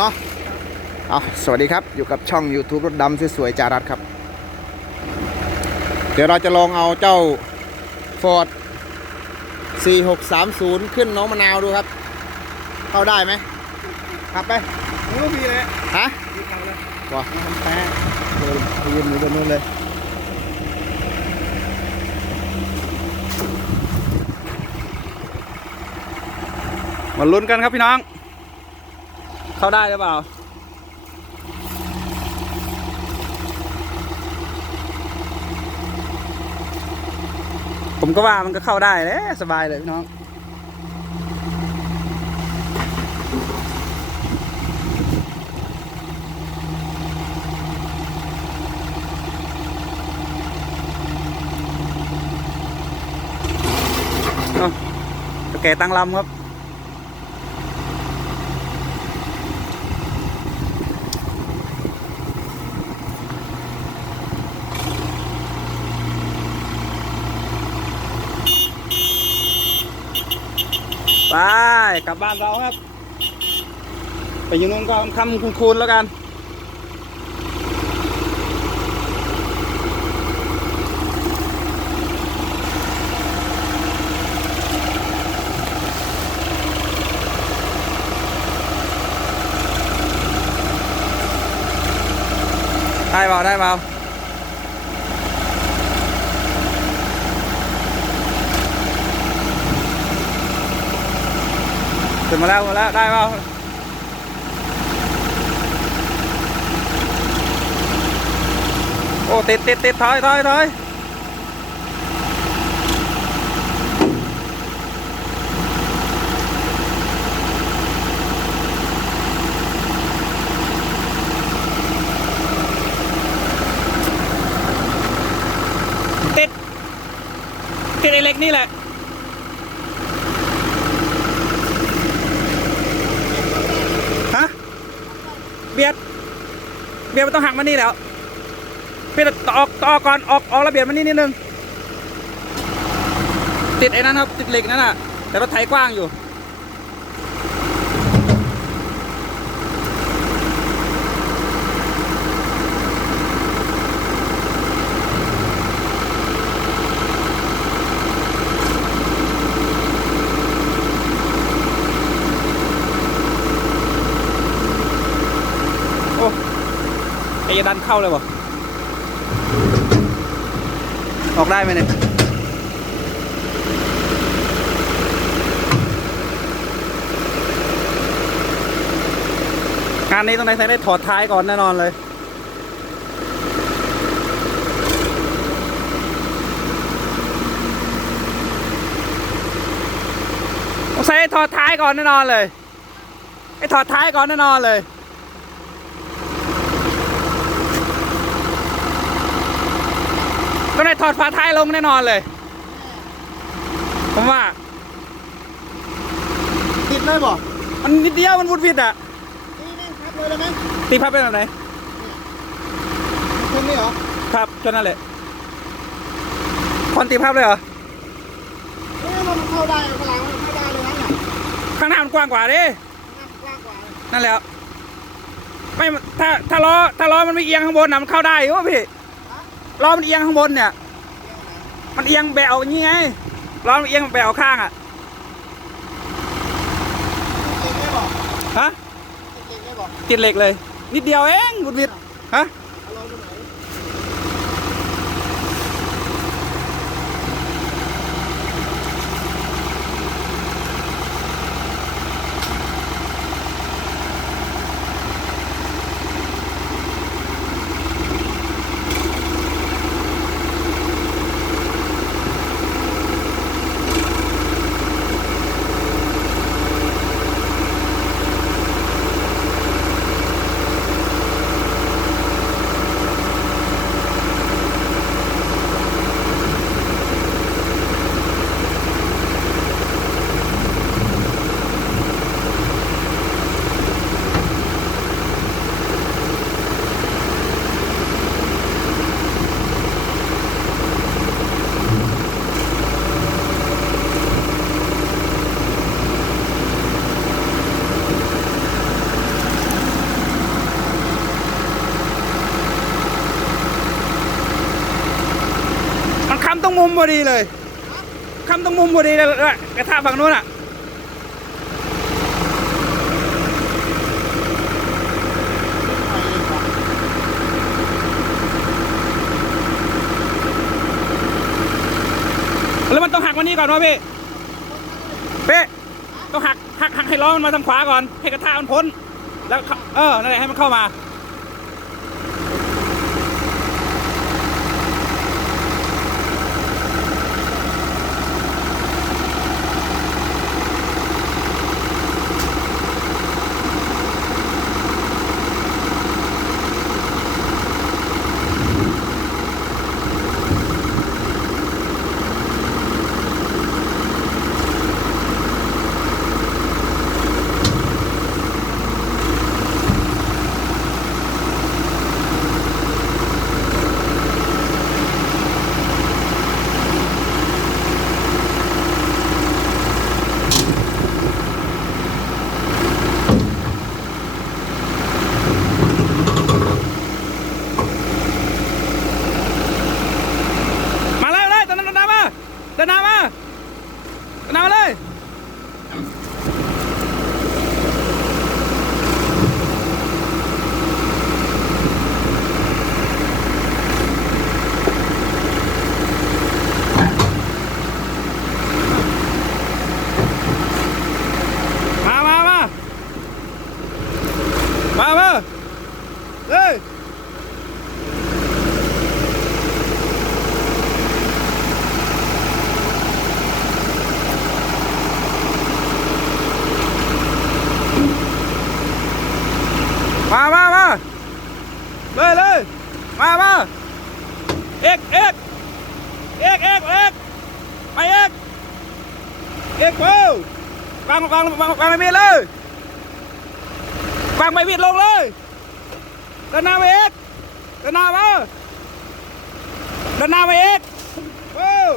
เนาะเอาสวัสดีครับ อยู่กับช่อง YouTube รถดำสวยๆจารัสครับ เดี๋ยวเราจะลองเอาเจ้า Ford 4630 ขึ้นน้องมะนาวดูครับ เข้าได้ไหมขับไปโอ้มีเลยฮะมีเขาเลยว้าแป๊ะเลยไปยืนอยู่บนนู้นเลยมาลุ้นกันครับพี่น้อง เข้าได้หรือเปล่า ผมก็ว่ามันก็เข้าได้เลยสบายเลยพี่น้องเอาตะแกตั้งลำครับ ไปกลับบ้านเราครับ ไปอยืนนู้นก็คำคูณๆแล้วกันได้เปล่าได้เปล่า ขึ้นมาแล้วมาแล้วได้เปล่าโอ้ติดติดติดถอยถอยถอยติดติดไอเล็กนี่แหละ ฮะ เบียด เบียดมันต้องหักมานี่แล้ว เบียดต่อออกต่อก่อนออกออกระเบียดมานี่นิดนึง ติดไอ้นั้นครับ ติดเหล็กนั่นน่ะ แต่รถไถกว้างอยู่ จะดันเข้าเลยบ่ออกได้ไหมเนี่ยงานนี้ต้องได้ใส่ได้ถอดท้ายก่อนแน่นอนเลยต้องใส่ถอดท้ายก่อนแน่นอนเลยไอ้ถอดท้ายก่อนแน่นอนเลย ต้องได้ถอดฝาท้ายลงแน่นอนเลย ผมว่า ติดเลยบ่มันนิดเดียวมันวุดวิดอะนี่นี่ครับเลยได้ไหมตีพับเป็นแบบไหนเช่นนี้เหรอครับจนนั่นแหละคอนตีพับเลยเหรอเอ๊ะมันเข้าได้ข้างหลังมันเข้าได้เลยนะเนี่ยข้างหน้ามันกว้างกว่าดิกว้างกว่าเลยนั่นแหละไม่ถ้าถ้าล้อถ้าล้อมันไม่เอียงข้างบนนะมันเข้าได้อยู่พี่ ล้อมันเอียงข้างบนเนี่ย มันเอียงแบะออกอย่างงี้ไงล้อมันเอียงแบะออกข้างอะติดได้บ่ฮะติดได้บ่ติดเหล็กเลย นิดเดียวเองวุดวิดฮะ พอดีเลยคำต้องมุมพอดีเลยกระทะฝั่งนู้นอะแล้วมันต้องหักมานี่ก่อนวะพี่เป๊ะต้องหักหักหักให้ล้อมันมาทางขวาก่อน ให้กระทะมันพ้น แล้ว เออ นั่นแหละให้มันเข้ามาเลยมาเลยเดินหน้ามาเดินหน้ามาเดินหน้ามาเลย มามามา มามาเฮ้ยมามามาเลยเลยมามาเอกเอกเอกเอกเอกไปเอกเอกเร็ววางวางวางวางไม้มีดเลย วางไม้มีดลงเลยเดินหน้าไปเอกเดินหน้ามาเดินหน้าไปเอกเร็ว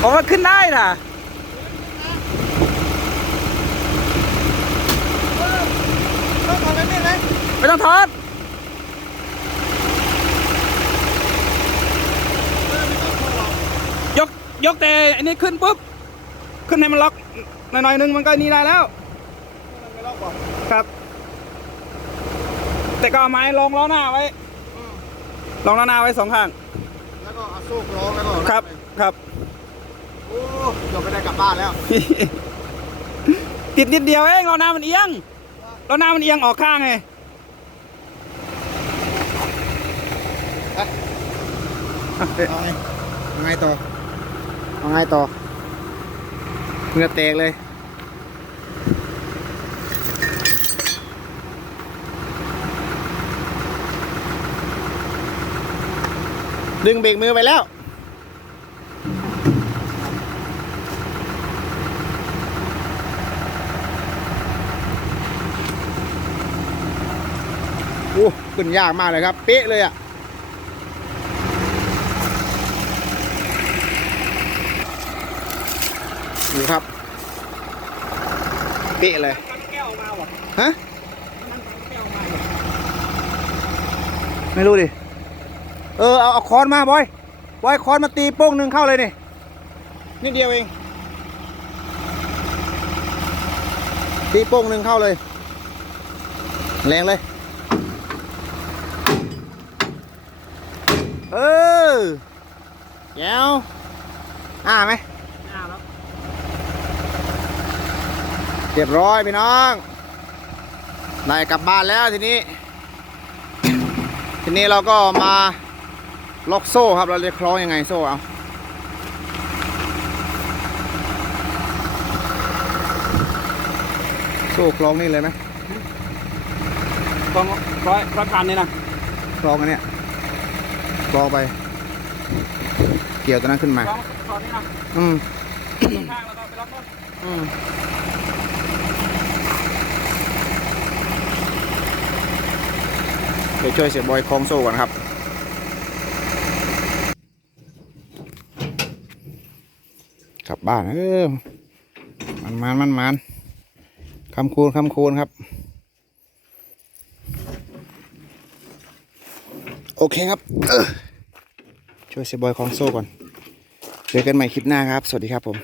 ผมว่าขึ้นได้นะต้องทำแบบนี้ไหมไม่ต้องถอด ยกยกแต่อันนี้ขึ้นปุ๊บ ขึ้นให้มันล็อกหน่อยๆนึงมันก็นี่ได้แล้วไม่ล็อกก่อนครับ แต่ก็เอาไม้ลงล้อหน้าไว้ลงล้อหน้าไว้สองข้าง แล้วก็เอาโซ่คล้องแล้วก็ครับครับโอ้เดี๋ยวไม่ได้กลับบ้านแล้ว ติดนิดเดียวเองล้อหน้ามันเอียงล้อหน้ามันเอียงออกข้างไงเอาไงเอาไงต่อ เอาไงต่อเหงื่อแตกเลย ดึงเบรกมือไปแล้วโอ้ขึ้นยากมากเลยครับ เป๊ะเลยอะ ดูครับ เป๊ะเลยแก้วมาว่ะฮะมันแก้วมาไม่รู้ดิ เออ เอาเอาค้อนมาบอย บอยค้อนมาตีโป้งหนึ่งเข้าเลยนี่นิดเดียวเอง ตีโป้งหนึ่งเข้าเลย แรงเลย เออแก้วอ่าไหม หน้าแล้ว เรียบร้อยพี่น้องได้กลับบ้านแล้วทีนี้ ทีนี้เราก็มาล็อกโซ่ครับเราจะคล้องยังไงโซ่เอาโซ่คล้องนี่เลยไหมกองร้อยร้อยพันนี่นะคล้องอันเนี้ยคล้องไป เกี่ยวตัวนั้นขึ้นมากองตอนนี้นะอืม ข้างแล้วก็ไปล็อกรถอืมเดี๋ยวช่วยเสียบอยคล้องโซ่ก่อนครับกลับบ้านเออมันมันมันมันคำคูณคำคูณครับ โอเคครับช่วยเซบอยของโซ่ก่อน เจอกันใหม่คลิปหน้าครับ สวัสดีครับผม